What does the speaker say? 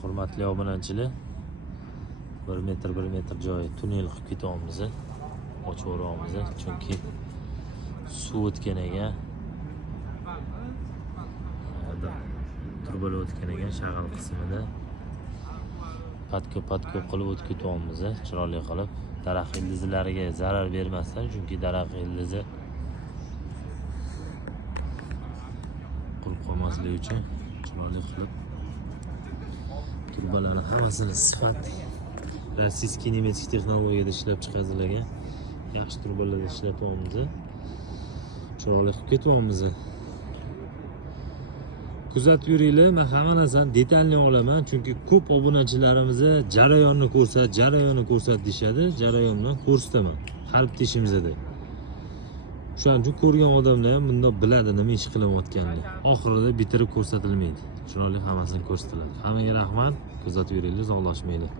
Hurmatli obunachilar, 1 metr joy tunnel qilib ketyapmiz. Ochib o'ramiz chunki suv o'tgan ekan. Turbalar o'tgan ekan shag'al qismida. Patko qilib o'tib ketyapmiz, chiroyli qilib. Daraxt ildizlariga zarar bermasdan, chunki daraxt ildizi qurib qolmasligi uchun chiroyli qilib turbalarni hammasini sifat rossiyskiy nemetik texnologiyada ishlab chiqarilgan yaxshi turbalarda ishlatyapmiz. Chiroyli qilib ketyapmiz. Kuzatib yuringlar, men hamma narsani detalni olaman, chunki ko'p obunachilarimiz jarayonni ko'rsat deyshadi. Jarayonni ko'rsataman har bitta ishimizda. Shuning uchun ko'rgan odamlar ham bunda biladi nima ish qilayotganini. Oxirida bitirib ko'rsatilmaydi. Chiroyli hammasini ko'rsatiladi. Hammaga rahmat. Kuzatib yuringlar, sog'lashmaylar.